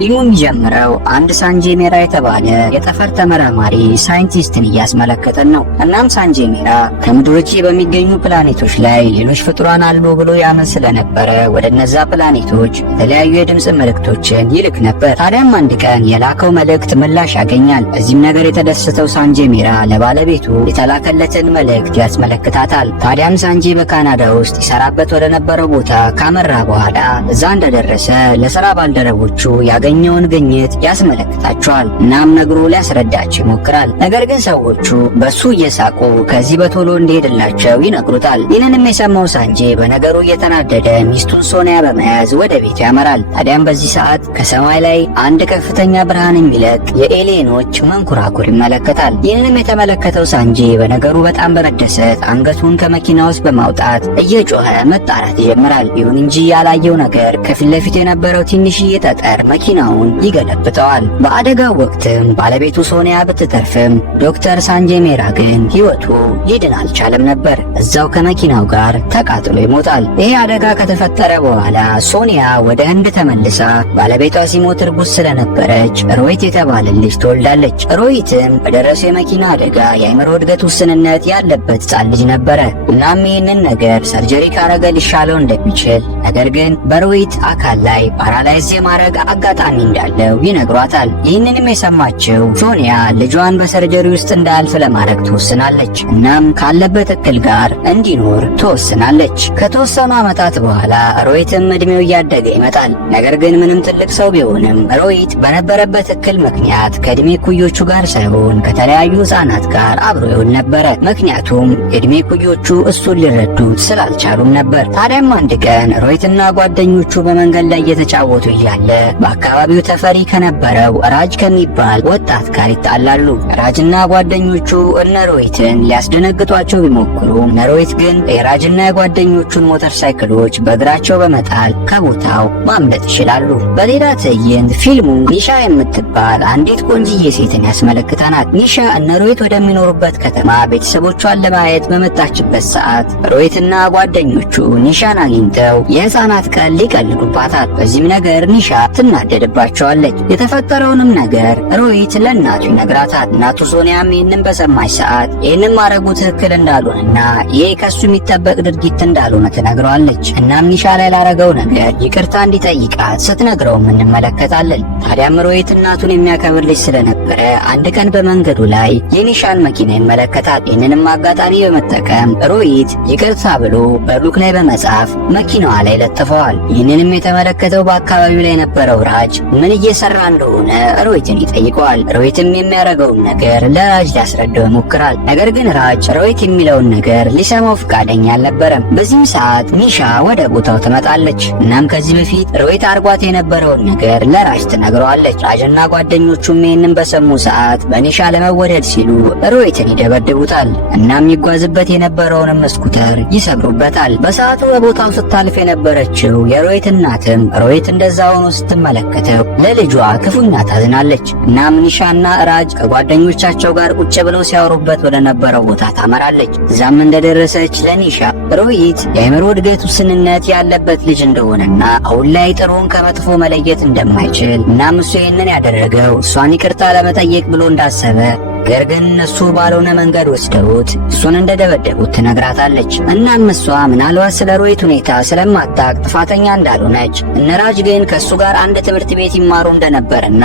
ፊልሙ የሚጀምረው አንድ ሳንጄ ሜራ የተባለ የጠፈር ተመራማሪ ሳይንቲስትን እያስመለከተን ነው። እናም ሳንጄ ሜራ ከምድር ውጪ በሚገኙ ፕላኔቶች ላይ ሌሎች ፍጡራን አሉ ብሎ ያምን ስለነበረ ወደ እነዛ ፕላኔቶች የተለያዩ የድምፅ መልእክቶችን ይልክ ነበር። ታዲያም አንድ ቀን የላከው መልእክት ምላሽ ያገኛል። በዚህም ነገር የተደሰተው ሳንጄ ሜራ ለባለቤቱ የተላከለትን መልእክት ያስመለክታታል። ታዲያም ሳንጄ በካናዳ ውስጥ ይሰራበት ወደ ነበረው ቦታ ካመራ በኋላ እዛ እንደደረሰ ለስራ ባልደረቦቹ ያገኘውን ግኝት ያስመለክታቸዋል። እናም ነግሮ ሊያስረዳቸው ይሞክራል። ነገር ግን ሰዎቹ በሱ እየሳቁ ከዚህ በቶሎ እንዲሄድላቸው ይነግሩታል። ይህንንም የሰማው ሳንጄ በነገሩ እየተናደደ ሚስቱን ሶኒያ በመያዝ ወደ ቤቱ ያመራል። ታዲያም በዚህ ሰዓት ከሰማይ ላይ አንድ ከፍተኛ ብርሃን የሚለቅ የኤሊየኖች መንኮራኩር ይመለከታል። ይህንንም የተመለከተው ሳንጄ በነገሩ በጣም በመደሰት አንገቱን ከመኪና ውስጥ በማውጣት እየጮኸ መጣራት ይጀምራል። ይሁን እንጂ ያላየው ነገር ከፊት ለፊት የነበረው ትንሽዬ ጠጠር መኪናውን ይገለብጠዋል። በአደጋው ወቅትም ባለቤቱ ሶኒያ ብትተርፍም ዶክተር ሳንጄ ሜራ ግን ሕይወቱ ሊድን አልቻለም ነበር። እዛው ከመኪናው ጋር ተቃጥሎ ይሞታል። ይሄ አደጋ ከተፈጠረ በኋላ ሶኒያ ወደ ህንድ ተመልሳ ባለቤቷ ሲሞት እርጉዝ ስለነበረች ሮይት የተባለ ልጅ ትወልዳለች። ሮይትም በደረሰው የመኪና አደጋ የአእምሮ እድገት ውስንነት ያለበት ሕፃን ልጅ ነበረ። እናም ይህንን ነገር ሰርጀሪ ካረገ ሊሻለው እንደሚችል ነገር ግን በሮይት አካል ላይ ፓራላይዝ የማድረግ አጋጣሚ እንዳለው ይነግሯታል። ይህንንም የሰማችው ሶኒያ ልጇን በሰርጀሪ ውስጥ እንዳያልፍ ለማድረግ ትወስናለች። እናም ካለበት እክል ጋር እንዲኖር ትወስናለች። ከተወሰኑ ዓመታት በኋላ ሮይትም እድሜው እያደገ ይመጣል። ነገር ግን ምንም ትልቅ ሰው ቢሆንም ሮይት በነበረበት እክል ምክንያት ከእድሜ ኩዮቹ ጋር ሳይሆን ከተለያዩ ሕፃናት ጋር አብሮ ይሆን ነበረ። ምክንያቱም የእድሜ ኩዮቹ እሱን ሊረዱት ስላልቻሉም ነበር። ታዲያም አንድ ቀን ሮይትና ጓደኞቹ በመንገድ ላይ እየተጫወቱ እያለ በአካባቢው ተፈሪ ከነበረው ራጅ ከሚባል ወጣት ጋር ይጣላሉ። ራጅና ጓደኞቹ እነ ሮይትን ሊያስደነግጧቸው ቢሞክሩ እነ ሮይት ግን የራጅና የጓደኞቹን ሞተር ሳይክሎች በእግራቸው በመጣል ከቦታው ማምለጥ ይችላሉ። በሌላ ትዕይንት ፊልሙ ኒሻ የምትባል አንዲት ቆንጅዬ ሴትን ያስመለክተናል። ኒሻ እነ ሮይት ወደሚኖሩበት ከተማ ቤተሰቦቿን ለማየት በመጣችበት ሰዓት ሮይትና ጓደኞቹ ኒሻን አግኝተው የሕፃናት ቀን ሊቀልዱባታል። በዚህም ነገር ኒሻ ትናደድባቸዋለች። የተፈጠረውንም ነገር ሮይት ለእናቱ ይነግራታል። እናቱ ሶኒያም ይህንን በሰማች ሰዓት ይህንን ማድረጉ ትክክል እንዳልሆነና ይሄ ከሱ የሚጠበቅ ድርጊት እንዳልሆነ ትነግረዋለች። እናም ኒሻ ላይ ላረገው ነገር ይቅርታ እንዲጠይቃት ስትነግረውም እንመለከታለን። ታዲያም ሮይት እናቱን የሚያከብር ልጅ ስለነበረ አንድ ቀን በመንገዱ ላይ የኒሻን መኪና ይመለከታል። ይህንንም አጋጣሚ በመጠቀም ሮይት ይቅርታ ብሎ በሩቅ ላይ በመጻፍ መኪናዋ ላይ ለጥፈዋል። ይህንንም የተመለከተው በአካባቢው ላይ የነበረው ራጅ ምን እየሰራ እንደሆነ ሮይትን ይጠይቀዋል። ሮይትም የሚያደርገውን ነገር ለራጅ ሊያስረዳው ይሞክራል። ነገር ግን ራጅ ሮይት የሚለውን ነገር ሊሰማው ፈቃደኛ አልነበረም። በዚህም ሰዓት ኒሻ ወደ ቦታው ትመጣለች። እናም ከዚህ በፊት ሮይት አርጓት የነበረውን ነገር ለራጅ ትነግረዋለች። ራጅና ጓደኞቹም ይህንን በሰሙ ሰዓት በኒሻ ለመወደድ ሲሉ ሮይትን ይደበድቡታል። እናም ይጓዝበት የነበረውንም ስኩተር ይሰብሩበታል። በሰዓቱ በቦታው ስታልፍ የነበረችው የሮይት እናትም ሮይት እንደዛ ሆኖ ስትመለከተው ለልጇ ክፉኛ ታዝናለች። እናም ኒሻና ራጅ ከጓደኞቻቸው ጋር ቁጭ ብለው ሲያወሩበት ወደ ነበረው ቦታ ታመራለች። እዛም እንደደረሰች ለኒሻ ሮይት የአእምሮ እድገት ውስንነት ያለበት ልጅ እንደሆነና አሁን ላይ ጥሩን ከመጥፎ መለየት እንደማይችል እናም እሱ ይህንን ያደረገው እሷን ይቅርታ ለመጠየቅ ብሎ እንዳሰበ ነገር ግን እነሱ ባልሆነ መንገድ ወስደውት እሱን እንደደበደቡት ትነግራታለች። እናም እሷ ምናልባት ስለ ሮይት ሁኔታ ስለማታቅ ጥፋተኛ እንዳልሆነች እነራጅ ግን ከእሱ ጋር አንድ ትምህርት ቤት ይማሩ እንደነበርና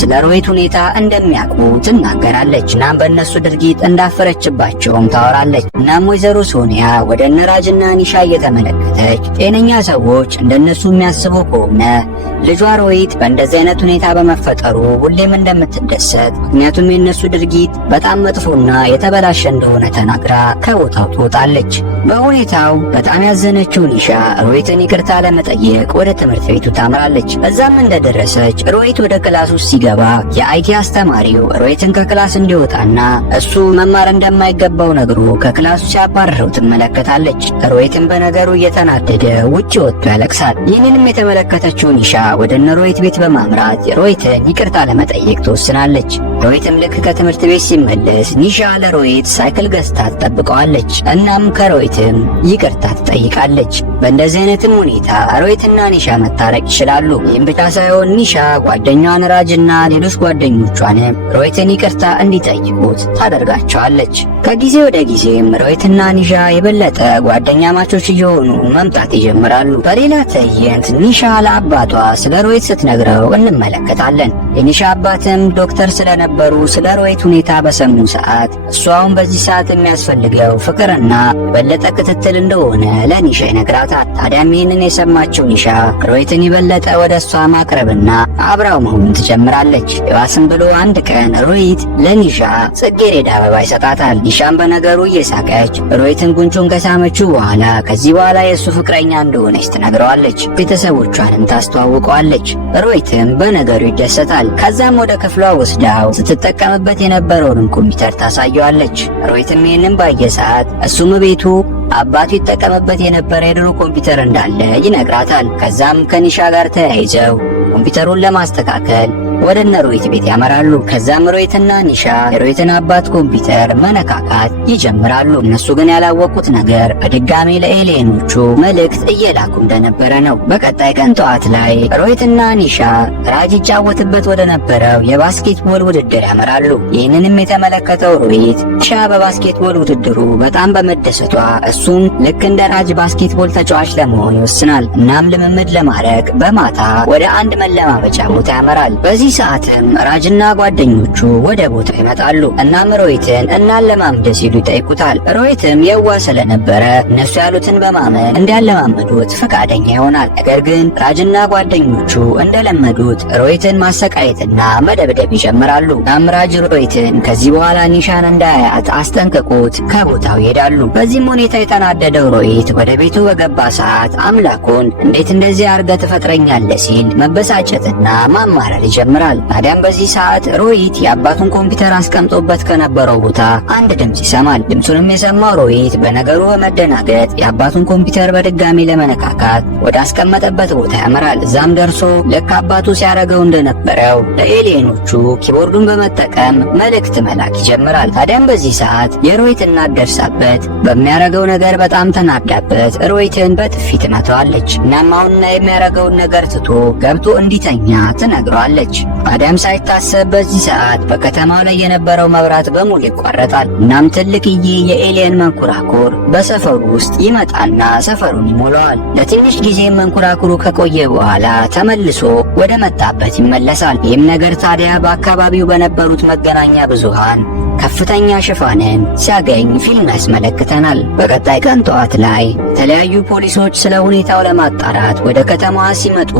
ስለ ሮይት ሁኔታ እንደሚያውቁ ትናገራለች። እናም በእነሱ ድርጊት እንዳፈረችባቸውም ታወራለች። እናም ወይዘሮ ሶኒያ ወደ እነራጅና ኒሻ እየተመለከተች ጤነኛ ሰዎች እንደነሱ የሚያስቡ ከሆነ ልጇ ሮይት በእንደዚህ አይነት ሁኔታ በመፈጠሩ ሁሌም እንደምትደሰት ምክንያቱም የእነሱ ድርጊት በጣም መጥፎና የተበላሸ እንደሆነ ተናግራ ከቦታው ትወጣለች። በሁኔታው በጣም ያዘነችው ኒሻ ሮይትን ይቅርታ ለመጠየቅ ወደ ትምህርት ቤቱ ታምራለች። እዛም እንደደረሰች ሮይት ወደ ክላስ ውስጥ ሲገባ የአይቲ አስተማሪው ሮይትን ከክላስ እንዲወጣና እሱ መማር እንደማይገባው ነግሮ ከክላሱ ሲያባርረው ትመለከታለች። ሮይትን በነገሩ እየተናደደ ውጭ ወጥቶ ያለቅሳል። ይህንንም የተመለከተችው ኒሻ ወደ ሮይት ቤት በማምራት ሮይትን ይቅርታ ለመጠየቅ ትወስናለች። ሮሂትም ልክ ከትምህርት ቤት ሲመለስ ኒሻ ለሮሂት ሳይክል ገዝታ ትጠብቀዋለች። እናም ከሮሂትም ይቅርታ ትጠይቃለች። በእንደዚህ አይነትም ሁኔታ ሮሂትና ኒሻ መታረቅ ይችላሉ። ይህም ብቻ ሳይሆን ኒሻ ጓደኛዋን ራጅና ሌሎች ጓደኞቿንም ሮሂትን ይቅርታ እንዲጠይቁት ታደርጋቸዋለች። ከጊዜ ወደ ጊዜም ሮሂትና ኒሻ የበለጠ ጓደኛ ማቾች እየሆኑ መምጣት ይጀምራሉ። በሌላ ትዕይንት ኒሻ ለአባቷ ስለ ሮሂት ስትነግረው እንመለከታለን። የኒሻ አባትም ዶክተር ስለነበሩ ስለ ሮሂት ሁኔታ በሰሙ ሰዓት እሱ አሁን በዚህ ሰዓት የሚያስፈልገው ፍቅርና የበለጠ ክትትል እንደሆነ ለኒሻ ይነግራታል። ታዲያም ይህንን የሰማችው ኒሻ ሮሂትን የበለጠ ወደ እሷ ማቅረብና አብራው መሆን ትጀምራለች። የባስም ብሎ አንድ ቀን ሮሂት ለኒሻ ጽጌረዳ አበባ ይሰጣታል። ኒሻም በነገሩ እየሳቀች ሮሂትን ጉንጩን ከሳመችው በኋላ ከዚህ በኋላ የእሱ ፍቅረኛ እንደሆነች ትነግረዋለች። ቤተሰቦቿንም ታስተዋውቀዋለች። ሮሂትም በነገሩ ይደሰታል። ከዛም ወደ ክፍሏ ወስዳው ስትጠቀምበት የነበረውን ኮምፒውተር ታሳየዋለች። ሮሂትም ይህንን ባየ ሰዓት እሱም ቤቱ አባቱ ይጠቀምበት የነበረ የድሮ ኮምፒውተር እንዳለ ይነግራታል። ከዛም ከኒሻ ጋር ተያይዘው ኮምፒውተሩን ለማስተካከል ወደ ሮሂት ቤት ያመራሉ። ከዛም ሮሂትና ኒሻ የሮሂትን አባት ኮምፒውተር መነካካት ይጀምራሉ። እነሱ ግን ያላወቁት ነገር በድጋሚ ለኤሊየኖቹ መልእክት እየላኩ እንደነበረ ነው። በቀጣይ ቀን ጠዋት ላይ ሮሂትና ኒሻ ራጅ ይጫወትበት ወደ ነበረው የባስኬትቦል ውድድር ያመራሉ። ይህንንም የተመለከተው ሮሂት ኒሻ በባስኬትቦል ውድድሩ በጣም በመደሰቷ እሱም ልክ እንደ ራጅ ባስኬትቦል ተጫዋች ለመሆን ይወስናል። እናም ልምምድ ለማድረግ በማታ ወደ አንድ መለማመጫ ቦታ ያመራል። በዚህ ሰዓትም ራጅና ጓደኞቹ ወደ ቦታው ይመጣሉ። እናም ሮሂትን እናለማምድ ሲሉ ይጠይቁታል። ሮሂትም የዋ ስለነበረ እነሱ ያሉትን በማመን እንዲያለማምዱት ፈቃደኛ ይሆናል። ነገር ግን ራጅና ጓደኞቹ እንደለመዱት ሮሂትን ማሰቃየትና መደብደብ ይጀምራሉ። እናም ራጅ ሮሂትን ከዚህ በኋላ ኒሻን እንዳያያት አስጠንቅቆት ከቦታው ይሄዳሉ። በዚህም ሁኔታ የተናደደው ሮሂት ወደ ቤቱ በገባ ሰዓት አምላኩን እንዴት እንደዚህ አርገህ ትፈጥረኛለህ ሲል መበሳጨትና ማማረር ይጀምራል። ታዲያም በዚህ ሰዓት ሮሂት የአባቱን ኮምፒውተር አስቀምጦበት ከነበረው ቦታ አንድ ድምጽ ይሰማል። ድምጹንም የሰማው ሮሂት በነገሩ በመደናገጥ የአባቱን ኮምፒውተር በድጋሚ ለመነካካት ወደ አስቀመጠበት ቦታ ያመራል። እዛም ደርሶ ልክ አባቱ ሲያደርገው እንደነበረው ለኤሊየኖቹ ኪቦርዱን በመጠቀም መልእክት መላክ ይጀምራል። ታዲያም በዚህ ሰዓት የሮሂት እናት ደርሳበት በሚያደርገው ነገር በጣም ተናዳበት ሮሂትን በጥፊ ትመታዋለች። እናም አሁንና የሚያደርገውን ነገር ትቶ ገብቶ እንዲተኛ ትነግረዋለች። ታዲያም ሳይታሰብ በዚህ ሰዓት በከተማው ላይ የነበረው መብራት በሙሉ ይቋረጣል። እናም ትልቅዬ የኤሊየን መንኮራኩር በሰፈሩ ውስጥ ይመጣና ሰፈሩን ይሞላዋል። ለትንሽ ጊዜ መንኮራኩሩ ከቆየ በኋላ ተመልሶ ወደ መጣበት ይመለሳል። ይህም ነገር ታዲያ በአካባቢው በነበሩት መገናኛ ብዙሃን ከፍተኛ ሽፋንን ሲያገኝ ፊልም ያስመለክተናል። በቀጣይ ቀን ጠዋት ላይ የተለያዩ ፖሊሶች ስለ ሁኔታው ለማጣራት ወደ ከተማዋ ሲመጡ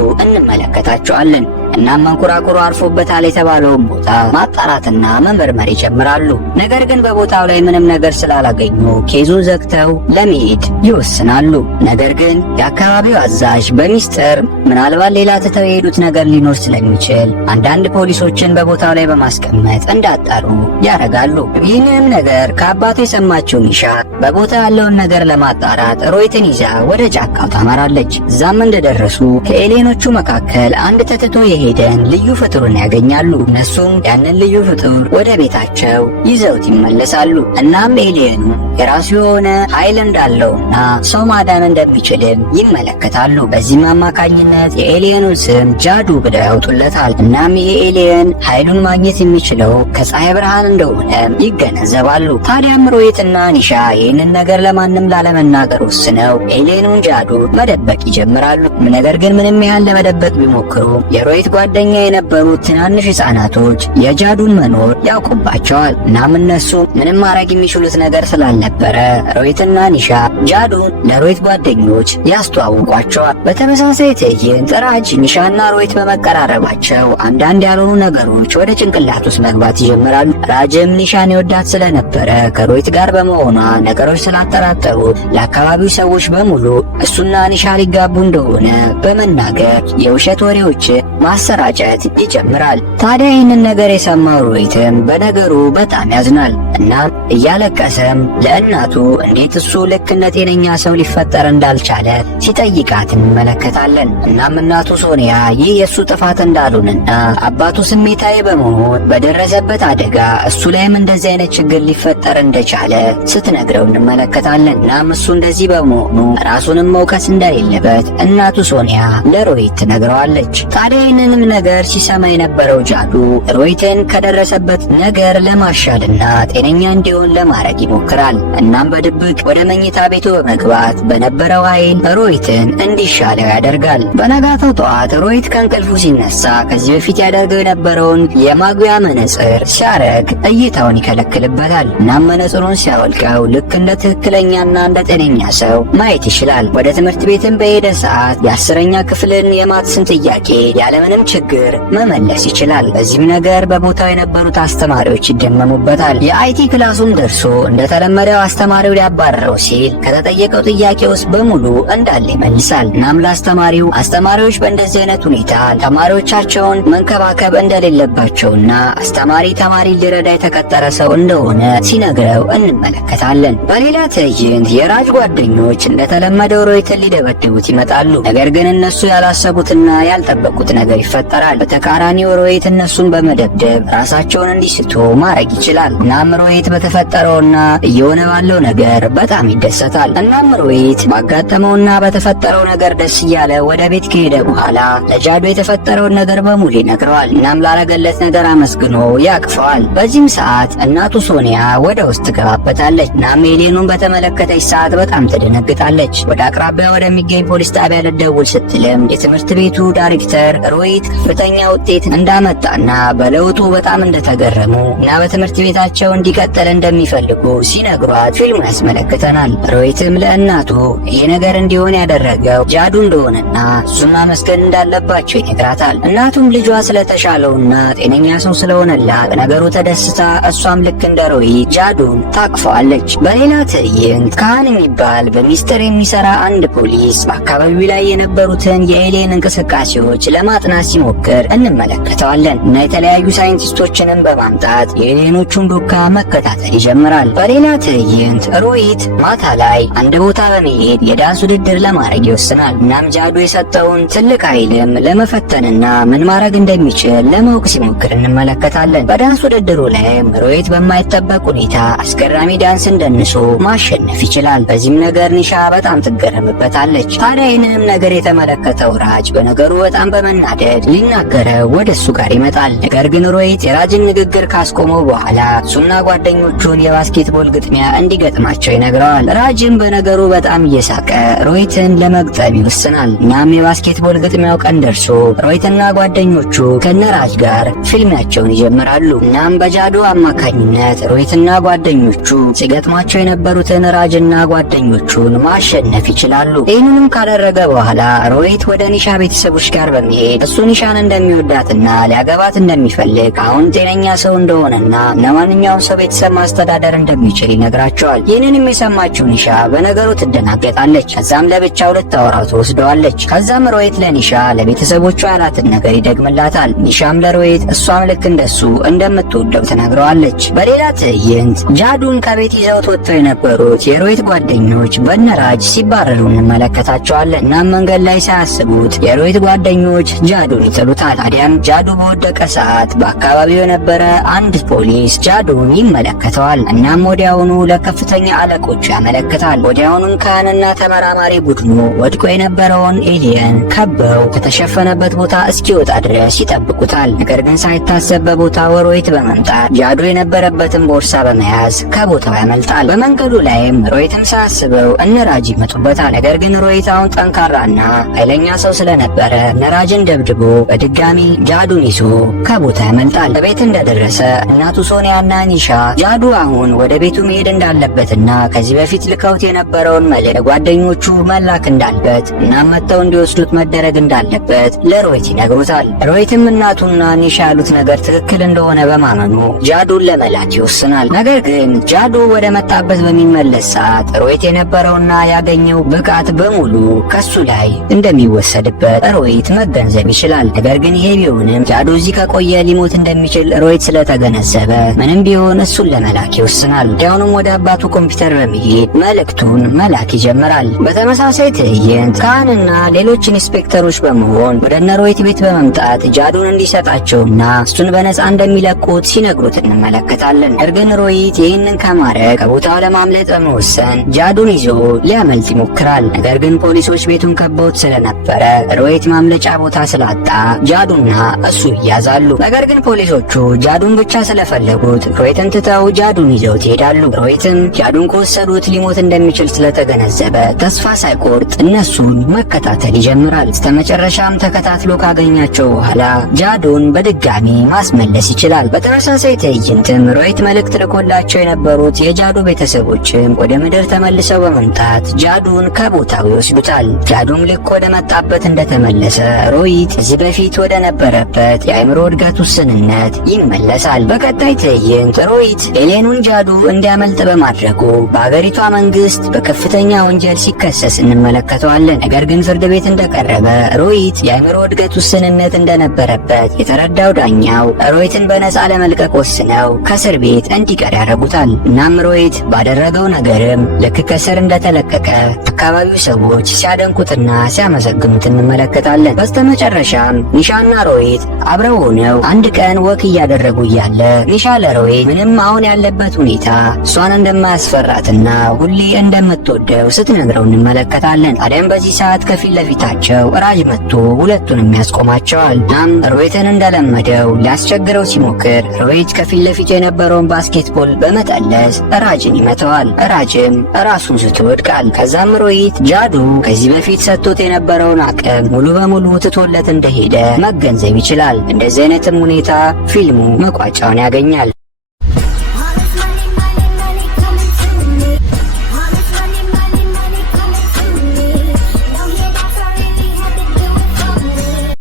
እንመለከታቸዋለን። እናም መንኮራኩሩ አርፎበታል የተባለውን ቦታ ማጣራትና መመርመር ይጀምራሉ። ነገር ግን በቦታው ላይ ምንም ነገር ስላላገኙ ኬዙን ዘግተው ለመሄድ ይወስናሉ። ነገር ግን የአካባቢው አዛዥ በሚስጥር ምናልባት ሌላ ትተው የሄዱት ነገር ሊኖር ስለሚችል አንዳንድ ፖሊሶችን በቦታው ላይ በማስቀመጥ እንዳጣሩ ያደርጋሉ። ይህንንም ነገር ከአባቱ የሰማችው ኒሻ በቦታው ያለውን ነገር ለማጣራት ሮሂትን ይዛ ወደ ጫካው ታመራለች። እዛም እንደደረሱ ከኤሊየኖቹ መካከል አንድ ተትቶ ሄደን ልዩ ፍጡርን ያገኛሉ። እነሱም ያንን ልዩ ፍጡር ወደ ቤታቸው ይዘውት ይመለሳሉ። እናም ኤሊየኑ የራሱ የሆነ ኃይል እንዳለውና ሰው ማዳን እንደሚችልም ይመለከታሉ። በዚህም አማካኝነት የኤሊየኑን ስም ጃዱ ብለው ያወጡለታል። እናም ይሄ ኤሊየን ኃይሉን ማግኘት የሚችለው ከፀሐይ ብርሃን እንደሆነ ይገነዘባሉ። ታዲያም ሮሂትና ኒሻ ይህንን ነገር ለማንም ላለመናገር ወስነው ኤሊየኑን ጃዱ መደበቅ ይጀምራሉ። ነገር ግን ምንም ያህል ለመደበቅ ቢሞክሩ የሮሂት ጓደኛ የነበሩት ትናንሽ ህፃናቶች የጃዱን መኖር ያውቁባቸዋል። እናም እነሱ ምንም ማድረግ የሚችሉት ነገር ስላልነበረ ሮሂትና ኒሻ ጃዱን ለሮሂት ጓደኞች ያስተዋውቋቸዋል። በተመሳሳይ ትዕይንት ራጅ ኒሻና ሮሂት በመቀራረባቸው አንዳንድ ያልሆኑ ነገሮች ወደ ጭንቅላት ውስጥ መግባት ይጀምራሉ። ራጅም ኒሻን ይወዳት ስለነበረ ከሮሂት ጋር በመሆኗ ነገሮች ስላጠራጠሩት ለአካባቢው ሰዎች በሙሉ እሱና ኒሻ ሊጋቡ እንደሆነ በመናገር የውሸት ወሬዎች ማሰራጨት ይጀምራል። ታዲያ ይህንን ነገር የሰማው ሮሂትም በነገሩ በጣም ያዝናል። እናም እያለቀሰም ለእናቱ እንዴት እሱ ልክ እንደ ጤነኛ ሰው ሊፈጠር እንዳልቻለ ሲጠይቃት እንመለከታለን። እናም እናቱ ሶኒያ ይህ የእሱ ጥፋት እንዳልሆነና አባቱ ስሜታዊ በመሆን በደረሰበት አደጋ እሱ ላይም እንደዚህ አይነት ችግር ሊፈጠር እንደቻለ ስትነግረው እንመለከታለን። እናም እሱ እንደዚህ በመሆኑ ራሱንም መውቀስ እንደሌለበት እናቱ ሶኒያ ለሮሂት ትነግረዋለች። ታዲያ ይህንንም ነገር ሲሰማ የነበረው ጃዱ ሮሂትን ከደረሰበት ነገር ለማሻልና ጤነኛ እንዲሆን ለማድረግ ይሞክራል። እናም በድብቅ ወደ መኝታ ቤቱ በመግባት በነበረው ኃይል ሮሂትን እንዲሻለው ያደርጋል። በነጋታው ጠዋት ሮሂት ከእንቅልፉ ሲነሳ ከዚህ በፊት ያደርገው የነበረውን የማጉያ መነጽር ሲያረግ እይታውን ይከለክልበታል። እናም መነጽሩን ሲያወልቀው ልክ እንደ ትክክለኛና እንደ ጤነኛ ሰው ማየት ይችላል። ወደ ትምህርት ቤትም በሄደ ሰዓት የ10ኛ ክፍልን የማትስን ጥያቄ ያለምንም ችግር መመለስ ይችላል። በዚህም ነገር በቦታው የነበሩት አስተማሪዎች ይደመሙበታል። የአይቲ ክላሱም ደርሶ እንደተለመደው አስተማሪው ሊያባረረው ሲል ከተጠየቀው ጥያቄ ውስጥ በሙሉ እንዳለ ይመልሳል። እናም ለአስተማሪው አስተማሪዎች በእንደዚህ አይነት ሁኔታ ተማሪዎቻቸውን መንከባከብ እንደሌለባቸውና አስተማሪ ተማሪ ሊረዳ የተቀጠረ ሰው እንደሆነ ሲነግረው እንመለከታለን። በሌላ ትዕይንት የራጅ ጓደኞች እንደተለመደው ሮሂትን ሊደበድቡት ይመጣሉ። ነገር ግን እነሱ ያላሰቡትና ያልጠበቁት ነገር ይፈጠራል። በተቃራኒው ሮሂት እነሱን በመደብደብ ራሳቸውን እንዲስቱ ማድረግ ይችላል። እናም ሮሂት በተፈጠረውና እየሆነ ባለው ነገር በጣም ይደሰታል። እናም ሮሂት ባጋጠመውና በተፈጠረው ነገር ደስ እያለ ወደ ቤት ከሄደ በኋላ ለጃዱ የተፈጠረውን ነገር በሙሉ ይነግረዋል። እናም ላረገለት ነገር አመስግኖ ያቅፈዋል። በዚህም ሰዓት እናቱ ሶኒያ ወደ ውስጥ ትገባበታለች። እናም ኤሌኑን በተመለከተች ሰዓት በጣም ትደነግጣለች። ወደ አቅራቢያ ወደሚገኝ ፖሊስ ጣቢያ ልትደውል ስትልም የትምህርት ቤቱ ዳይሬክተር ሮሂት ከፍተኛ ውጤት እንዳመጣና በለውጡ በጣም እንደተገረሙ እና በትምህርት ቤታቸው እንዲቀጥል እንደሚፈልጉ ሲነግሯት ፊልሙ ያስመለክተናል። ሮሂትም ለእናቱ ይህ ነገር እንዲሆን ያደረገው ጃዱ እንደሆነና እሱን ማመስገን እንዳለባቸው ይነግራታል። እናቱም ልጇ ስለተሻለውና ጤነኛ ሰው ስለሆነላት ነገሩ ተደስታ እሷም ልክ እንደ ሮሂት ጃዱን ታቅፈዋለች። በሌላ ትዕይንት ካህን የሚባል በሚስጥር የሚሰራ አንድ ፖሊስ በአካባቢው ላይ የነበሩትን የኤሊየን እንቅስቃሴዎች ለማጥናት ሲሞክር እንመለከተዋለን እና የተለያዩ ሳይንቲስቶችንም በማምጣት የኤሊየኖቹን ዱካ መከታተል ይጀምራል። በሌላ ትዕይንት ሮሂት ማታ ላይ አንድ ቦታ በመሄድ የዳንስ ውድድር ለማድረግ ይወስናል። እናም ጃዱ የሰጠውን ትልቅ ኃይልም ለመፈተንና ምን ማድረግ እንደሚችል ለማወቅ ሲሞክር እንመለከታለን። በዳንስ ውድድሩ ላይም ሮሂት በማይጠበቅ ሁኔታ አስገራሚ ዳንስን ደንሶ ማሸነፍ ይችላል። በዚህም ነገር ኒሻ በጣም ትገረምበታለች። ታዲያ ይህንንም ነገር የተመለከተው ራጅ በነገሩ በጣም በመናደድ ሊናገረው ወደ እሱ ጋር ይመጣል። ነገር ግን ሮሂት የራጅን ንግግር ካስቆመው በኋላ እሱና ጓደኞቹን የባስኬትቦል ግጥሚያ እንዲገጥማቸው ይነግረዋል። ራጅም በነገሩ በጣም እየሳቀ ሮሂትን ለመግጠም ይወስናል። እናም የባስኬትቦል ግጥሚያው ቀን ደርሶ ሮሂትና ጓደኞቹ ከነራጅ ጋር ፊልሚያቸውን ይጀምራሉ። እናም በጃዱ አማካኝነት ሮሂትና ጓደኞቹ ሲገጥሟቸው የነበሩትን ራጅና ጓደኞቹን ማሸነፍ ይችላሉ። ይህንንም ካደረገ በኋላ ሮሂት ወደ ኒሻ ቤተሰቦች ጋር በመሄድ እሱ ኒሻን እንደሚወዳትና ሊያገባት እንደሚፈልግ አሁን ጤነኛ ሰው እንደሆነና ለማንኛውም ሰው ቤተሰብ ማስተዳደር እንደሚችል ይነግራቸዋል። ይህንንም የሰማችው ኒሻ በነገሩ ትደናገጣለች። ከዛም ለብቻው ልታወራው ትወስደዋለች። ከዛም ሮሂት ለኒሻ ለቤተሰቦቿ ያላትን ነገር ይደግምላታል። ኒሻም ለሮሂት እሷም ልክ እንደሱ እንደምትወደው ትነግረዋለች። በሌላ ትዕይንት ጃዱን ከቤት ይዘውት ወጥተው የነበሩት የሮሂት ጓደኞች በነራጅ ሲባረሩ እንመለከታቸዋለን። እናም መንገድ ላይ ሳያስቡት የሮሂት ጓደኞች ጃዱን ይጥሉታል። ታዲያም ጃዱ በወደቀ ሰዓት በአካባቢው የነበረ አንድ ፖሊስ ጃዱን ይመለከተዋል። እናም ወዲያውኑ ለከፍተኛ አለቆቹ ያመለክታል። ወዲያውኑም ካህንና ተመራማሪ ቡድኑ ወድቆ የነበረውን ኤሊየን ከበው ከተሸፈነበት ቦታ እስኪወጣ ድረስ ይጠብቁታል። ነገር ግን ሳይታሰብ በቦታው ሮሂት በመምጣት ጃዱ የነበረበትን ቦርሳ በመያዝ ከቦታው ያመልጣል። በመንገዱ ላይም ሮሂትም ሳያስበው እነራጅ ይመጡበታል። ነገር ግን ሮሂት አሁን ጠንካራና ኃይለኛ ሰው ስለነበረ ነራጅን ደብድቦ በድጋሚ ጃዱን ይዞ ከቦታ ያመልጣል። በቤት እንደደረሰ እናቱ ሶኒያና ኒሻ ጃዱ አሁን ወደ ቤቱ መሄድ እንዳለበትና ከዚህ በፊት ልከውት የነበረውን መልእክት ለጓደኞቹ መላክ እንዳለበት እና መጥተው እንዲወስዱት መደረግ እንዳለበት ለሮሂት ይነግሩታል። ሮሂትም እናቱና ኒሻ ያሉት ነገር ትክክል እንደሆነ በማመኑ ጃዱን ለመላክ ይወስናል። ነገር ግን ጃዱ ወደ መጣበት በሚመለስ ሰዓት ሮሂት የነበረውና ያገኘው ብቃት በሙሉ ከሱ ላይ እንደሚወሰድበት ሮሂት መገንዘብ ይችላል። ነገር ግን ይሄ ቢሆንም ጃዱ እዚህ ከቆየ ሊሞት እንደሚችል ሮይት ስለተገነዘበ ምንም ቢሆን እሱን ለመላክ ይወስናል። ወዲያውኑም ወደ አባቱ ኮምፒውተር በመሄድ መልእክቱን መላክ ይጀምራል። በተመሳሳይ ትዕይንት ካህንና ሌሎች ኢንስፔክተሮች በመሆን ወደ ሮይት ቤት በመምጣት ጃዱን እንዲሰጣቸውና እሱን በነፃ እንደሚለቁት ሲነግሩት እንመለከታለን። ነገር ግን ሮይት ይህንን ከማድረግ ከቦታው ለማምለጥ በመወሰን ጃዱን ይዞ ሊያመልጥ ይሞክራል። ነገር ግን ፖሊሶች ቤቱን ከበውት ስለነበረ ሮይት ማምለጫ ቦታ ስላጣ ጃዱና እሱ ይያዛሉ። ነገር ግን ፖሊሶቹ ጃዱን ብቻ ስለፈለጉት ሮይትን ትተው ጃዱን ይዘውት ይሄዳሉ። ሮይትም ጃዱን ከወሰዱት ሊሞት እንደሚችል ስለተገነዘበ ተስፋ ሳይቆርጥ እነሱን መከታተል ይጀምራል። በስተመጨረሻም ተከታትሎ ካገኛቸው በኋላ ጃዱን በድጋሚ ማስመለስ ይችላል። በተመሳሳይ ትዕይንትም ሮይት መልእክት ልኮላቸው የነበሩት የጃዱ ቤተሰቦችም ወደ ምድር ተመልሰው በመምጣት ጃዱን ከቦታው ይወስዱታል። ጃዱም ልክ ወደ መጣበት እንደተመለሰ ሮይት እዚህ በፊት ወደ ነበረበት የአእምሮ እድገት ውስንነት ይመለሳል። በቀጣይ ትዕይንት ሮይት ኤሌኑን ጃዱ እንዲያመልጥ በማድረጉ በአገሪቷ መንግስት በከፍተኛ ወንጀል ሲከሰስ እንመለከተዋለን። ነገር ግን ፍርድ ቤት እንደቀረበ ሮይት የአእምሮ እድገት ውስንነት እንደነበረበት የተረዳው ዳኛው ሮይትን በነፃ ለመልቀቅ ወስነው ከእስር ቤት እንዲቀር ያደርጉታል። እናም ሮይት ባደረገው ነገርም ልክ ከእስር እንደተለቀቀ አካባቢው ሰዎች ሲያደንቁትና ሲያመሰግኑት እንመለከታለን። በስተመጨረሻም ኒሻና ሮይት አብረው ሆነው አንድ ቀን ወክ እያደረጉ እያለ ኒሻ ለሮይት ምንም አሁን ያለበት ሁኔታ እሷን እንደማያስፈራትና ሁሌ እንደምትወደው ስትነግረው እንመለከታለን። ታዲያም በዚህ ሰዓት ከፊት ለፊታቸው ራጅ መጥቶ ሁለቱንም ያስቆማቸዋል። እናም ሮይትን እንደለመደው ሊያስቸግረው ሲሞክር ሮይት ከፊት ለፊቱ የነበረውን ባስኬትቦል በመጠለስ ራጅን ይመተዋል። ራጅም ራሱን ስቶ ይወድቃል። ከዛም ሮይት ጃዱ ከዚህ በፊት ሰጥቶት የነበረውን አቅም ሙሉ በሙሉ ትቶለት እንደሄደ መገንዘብ ይችላል። እንደዚህ አይነትም ሁኔታ ፊልሙ መቋጫውን ያገኛል።